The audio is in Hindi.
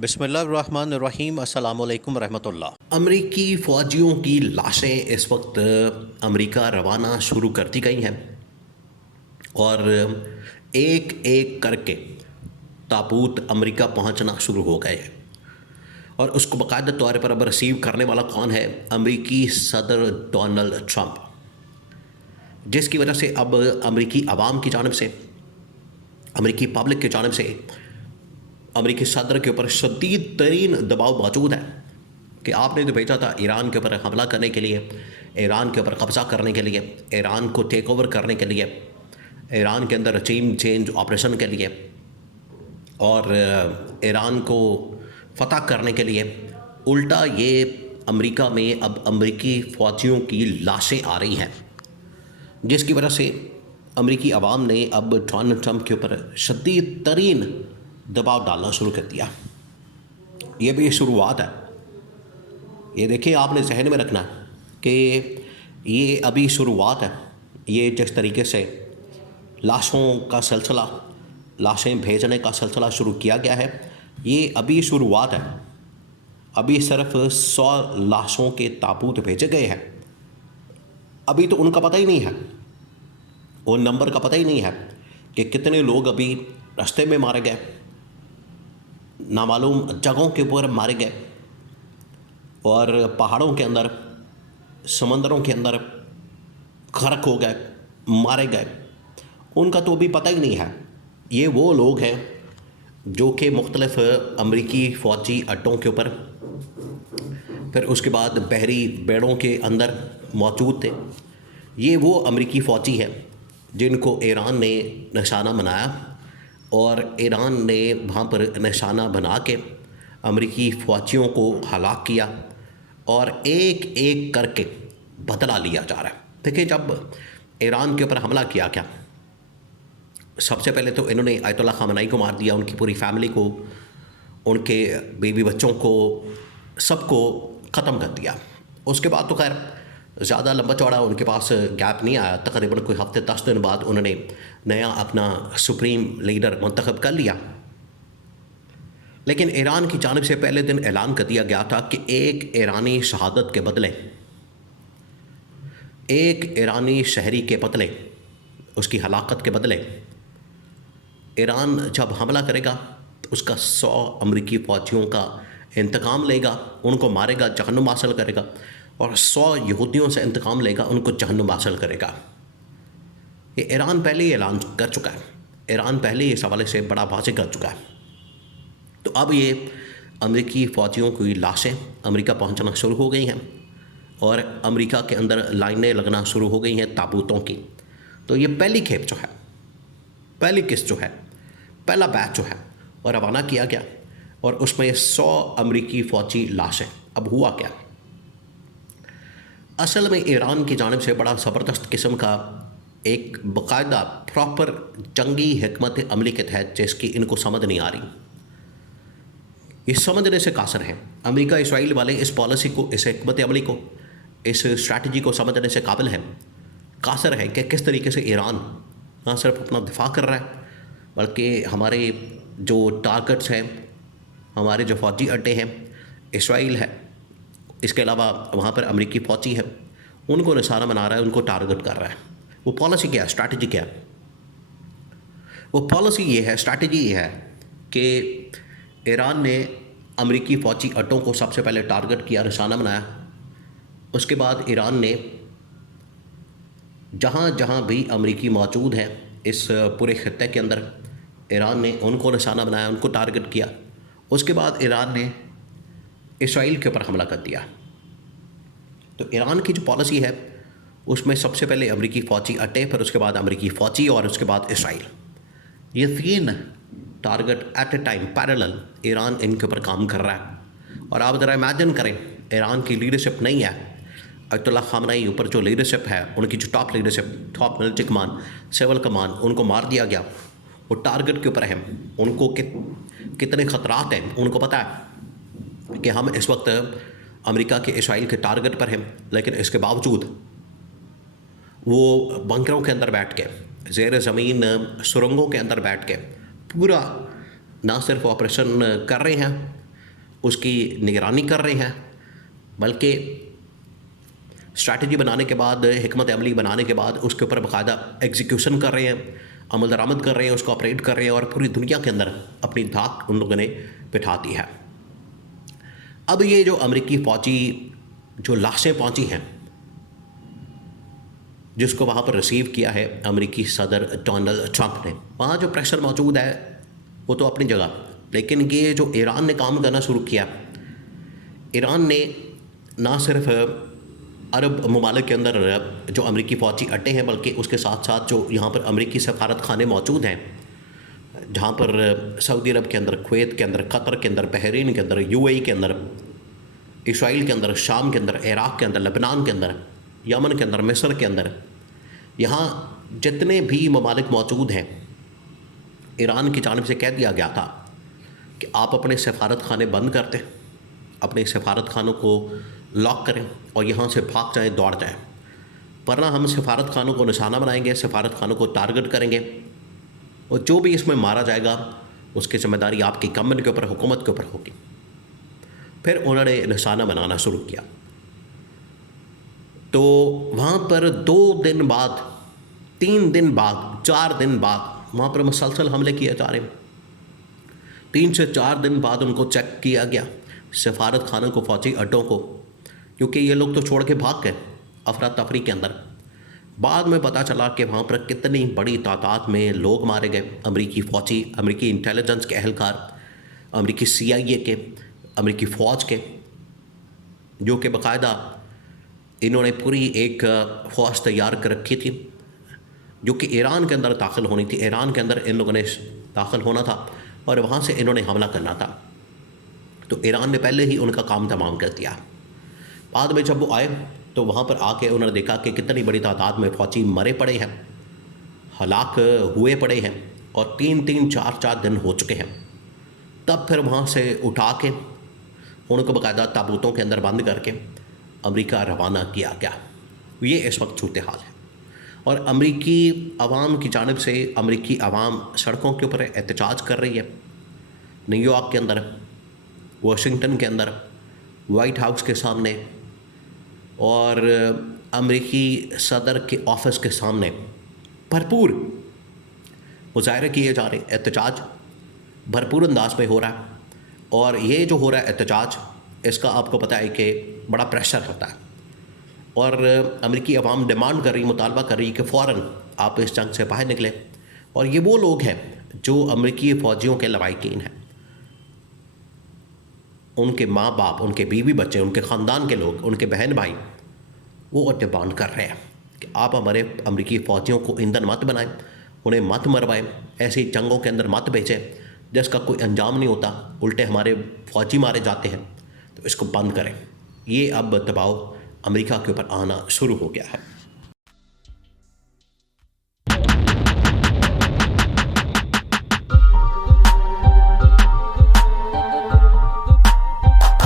बिस्मिल्लाहिर्रहमानिर्रहीम अस्सलामुअलैकुम रहमतुल्लाह। अमरीकी फ़ौजियों की लाशें इस वक्त अमरीका रवाना शुरू कर दी गई हैं और एक एक करके ताबूत अमरीका पहुंचना शुरू हो गए हैं। और उसको बाकायदा तौर पर अब रिसीव करने वाला कौन है? अमरीकी सदर डोनाल्ड ट्रंप, जिसकी वजह से अब अमरीकी आवाम की जानिब से, अमरीकी पब्लिक की जानिब से अमरीकी सदर के ऊपर शदीद तरीन दबाव मौजूद है कि आपने तो भेजा था ईरान के ऊपर हमला करने के लिए, ईरान के ऊपर कब्ज़ा करने के लिए, ईरान को टेक ओवर करने के लिए, ईरान के अंदर रजीम चेंज ऑपरेशन के लिए और ईरान को फतह करने के लिए। उल्टा ये अमेरिका में अब अमरीकी फ़ौजियों की लाशें आ रही हैं, जिसकी वजह से अमरीकी अवाम ने अब डोनाल्ड ट्रंप के ऊपर शदीद तरीन दबाव डालना शुरू कर दिया। ये भी शुरुआत है। ये देखिए, आपने जहन में रखना कि ये अभी शुरुआत है। ये जिस तरीके से लाशों का सिलसिला, लाशें भेजने का सिलसिला शुरू किया गया है, ये अभी शुरुआत है। अभी सिर्फ 100 लाशों के ताबूत भेजे गए हैं। अभी तो उनका पता ही नहीं है, उन नंबर का पता ही नहीं है कि कितने लोग अभी रास्ते में मारे गए, नामालूम जगहों के ऊपर मारे गए और पहाड़ों के अंदर, समंदरों के अंदर गर्क हो गए, मारे गए। उनका तो अभी पता ही नहीं है। ये वो लोग हैं जो कि मुख्तलिफ अमरीकी फ़ौजी अड्डों के ऊपर, फिर उसके बाद बहरी बेड़ों के अंदर मौजूद थे। ये वो अमरीकी फ़ौजी हैं जिनको ईरान ने निशाना बनाया और ईरान ने वहाँ पर निशाना बना के अमरीकी फ़ौजियों को हलाक किया और एक एक करके बदला लिया जा रहा है। देखिए, जब ईरान के ऊपर हमला किया क्या, सबसे पहले तो इन्होंने आयतुल्लाह ख़ामेनी को मार दिया, उनकी पूरी फैमिली को, उनके बीवी बच्चों को, सबको ख़त्म कर दिया। उसके बाद तो खैर ज़्यादा लंबा चौड़ा उनके पास गैप नहीं आया। तकरीबन कोई हफ्ते 10 दिन बाद उन्होंने नया अपना सुप्रीम लीडर मुंतखब कर लिया। लेकिन ईरान की जानिब से पहले दिन ऐलान कर दिया गया था कि एक ईरानी शहादत के बदले, एक ईरानी शहरी के बदले, उसकी हलाकत के बदले ईरान जब हमला करेगा तो उसका 100 अमरीकी फ़ौजियों का इंतकाम लेगा, उनको मारेगा, जहन्नुम हासिल करेगा, और 100 यहूदियों से इंतकाम लेगा, उनको जहन्नुम हासिल करेगा। ये ईरान पहले ही ऐलान कर चुका है, ईरान पहले ही इस हवाले से बड़ा वाज़ेह कर चुका है। तो अब ये अमरीकी फ़ौजियों की लाशें अमेरिका पहुंचना शुरू हो गई हैं और अमेरिका के अंदर लाइनें लगना शुरू हो गई हैं ताबूतों की। तो ये पहली खेप जो है, पहली किस्त जो है, पहला बैच जो है वो रवाना किया गया और उसमें 100 अमरीकी फ़ौजी लाशें। अब हुआ क्या? असल में ईरान की जानिब से बड़ा ज़बरदस्त किस्म का एक बाकायदा प्रॉपर जंगी हिकमत अमली के तहत, जिसकी इनको समझ नहीं आ रही, ये समझने से कासर है। अमेरिका इसराइल वाले इस पॉलिसी को, इस हिकमत अमली को, इस स्ट्रैटेजी को समझने से काबिल है, कासर है कि किस तरीके से ईरान ना सिर्फ अपना दिफा कर रहा है, बल्कि हमारे जो टारगेट्स हैं, हमारे जो फ़ौजी अड्डे हैं, इसराइल है, इसके अलावा वहाँ पर अमरीकी फ़ौजी है, उनको निशाना बना रहा है, उनको टारगेट कर रहा है। वो पॉलिसी क्या है, स्ट्रैटेजी क्या है? वो पॉलिसी ये है, स्ट्रैटेजी ये है कि ईरान ने अमरीकी फ़ौजी अड्डों को सबसे पहले टारगेट किया, निशाना बनाया। उसके बाद ईरान ने जहाँ जहाँ भी अमरीकी मौजूद हैं इस पूरे खित्ते के अंदर, ईरान ने उनको निशाना बनाया, उनको टारगेट किया। उसके बाद ईरान ने इसराइल के ऊपर हमला कर दिया। तो ईरान की जो पॉलिसी है उसमें सबसे पहले अमरीकी फ़ौजी अड्डे, फिर उसके बाद अमरीकी फ़ौजी और उसके बाद इसराइल, ये 3 target at a time parallel Iran इनके ऊपर काम कर रहा है। और आप ज़रा इमेजिन करें, ईरान की लीडरशिप नहीं है, आयतुल्लाह ख़ामेनी ऊपर जो लीडरशिप है, उनकी जो टॉप लीडरशिप, टॉप मिलिट्री कमान, सिविल कमान, उनको मार दिया गया। वो टारगेट के ऊपर है, उनको कितने ख़तरात हैं उनको पता है कि हम इस वक्त अमेरिका के इसराइल के टारगेट पर हैं। लेकिन इसके बावजूद वो बंकरों के अंदर बैठ के, ज़ेर ज़मीन सुरंगों के अंदर बैठ के पूरा ना सिर्फ ऑपरेशन कर रहे हैं, उसकी निगरानी कर रहे हैं, बल्कि स्ट्रैटेजी बनाने के बाद, हिकमत अमली बनाने के बाद उसके ऊपर बाकायदा एग्जीक्यूशन कर रहे हैं, अमल दरामद कर रहे हैं, उसको ऑपरेट कर रहे हैं और पूरी दुनिया के अंदर अपनी धाक उन लोगों ने बिठा दी है। अब ये जो अमेरिकी फ़ौजी जो लाशें पहुंची हैं, जिसको वहाँ पर रिसीव किया है अमेरिकी सदर डोनाल्ड ट्रंप ने, वहाँ जो प्रेशर मौजूद है वो तो अपनी जगह, लेकिन ये जो ईरान ने काम करना शुरू किया, ईरान ने ना सिर्फ अरब ममालिक के अंदर जो अमेरिकी फ़ौजी अड्डे हैं, बल्कि उसके साथ साथ जो यहाँ पर अमेरिकी सफारत खाने मौजूद हैं, जहाँ पर सऊदी अरब के अंदर, कुवैत के अंदर, कतर के अंदर, बहरीन के अंदर, यूएई के अंदर, इसराइल के अंदर, शाम के अंदर, इराक़ के अंदर, लेबनान के अंदर, यमन के अंदर, मिस्र के अंदर, यहाँ जितने भी ममालिक मौजूद हैं, ईरान की जानिब से कह दिया गया था कि आप अपने सफारत खाने बंद कर दें, अपने सफारत खानों को लॉक करें और यहाँ से भाग जाएं, दौड़ जाएं, वरना हम सफारत खानों को निशाना बनाएंगे, सफारत खानों को टारगेट करेंगे और जो भी इसमें मारा जाएगा उसकी जिम्मेदारी आपकी कंपनी के ऊपर, हुकूमत के ऊपर होगी। फिर उन्होंने निशाना बनाना शुरू किया। तो वहाँ पर 2 दिन बाद, 3 दिन बाद, 4 दिन बाद वहाँ पर मुसलसल हमले किए जा रहे हैं। 3 से 4 दिन बाद उनको चेक किया गया, सफारत खानों को, फ़ौजी अड्डों को, क्योंकि ये लोग तो छोड़ के भाग गए अफरा तफरी के अंदर। बाद में पता चला कि वहाँ पर कितनी बड़ी तादाद में लोग मारे गए, अमेरिकी फ़ौजी, अमेरिकी इंटेलिजेंस के अहलकार, अमेरिकी CIA के, अमेरिकी फ़ौज के, जो कि बाकायदा इन्होंने पूरी एक फ़ौज तैयार कर रखी थी जो कि ईरान के अंदर दाखिल होनी थी। ईरान के अंदर इन लोगों ने दाखिल होना था और वहाँ से इन्होंने हमला करना था। तो ईरान ने पहले ही उनका काम तमाम कर दिया। बाद में जब वो आए तो वहाँ पर आके उन्होंने देखा कि कितनी बड़ी तादाद में फ़ौजी मरे पड़े हैं, हलाक हुए पड़े हैं और 3-3, 4-4 दिन हो चुके हैं। तब फिर वहाँ से उठा के उनको बाकायदा ताबूतों के अंदर बंद करके अमेरिका रवाना किया गया। ये इस वक्त सूरत हाल है और अमेरिकी अवाम की जानिब से अमेरिकी अवाम सड़कों के ऊपर एहतजाज कर रही है। न्यूयॉर्क के अंदर, वाशिंगटन के अंदर, वाइट हाउस के सामने और अमेरिकी सदर के ऑफिस के सामने भरपूर मुजाहरे किए जा रहे, एहतजाज भरपूर अंदाज में हो रहा है। और ये जो हो रहा है एहतजाज, इसका आपको पता है कि बड़ा प्रेशर होता है और अमेरिकी अवाम डिमांड कर रही, मुतालबा कर रही कि फ़ौरन आप इस जंग से बाहर निकलें। और ये वो लोग हैं जो अमेरिकी फ़ौजियों के लवाहिकीन हैं, उनके माँ बाप, उनके बीवी बच्चे, उनके ख़ानदान के लोग, उनके बहन भाई, वो डिमांड कर रहे हैं कि आप हमारे अमेरिकी फ़ौजियों को ईंधन मत बनाएं, उन्हें मत मरवाएं, ऐसी जंगों के अंदर मत भेजें जिसका कोई अंजाम नहीं होता, उल्टे हमारे फ़ौजी मारे जाते हैं। तो इसको बंद करें। ये अब दबाव अमेरिका के ऊपर आना शुरू हो गया है।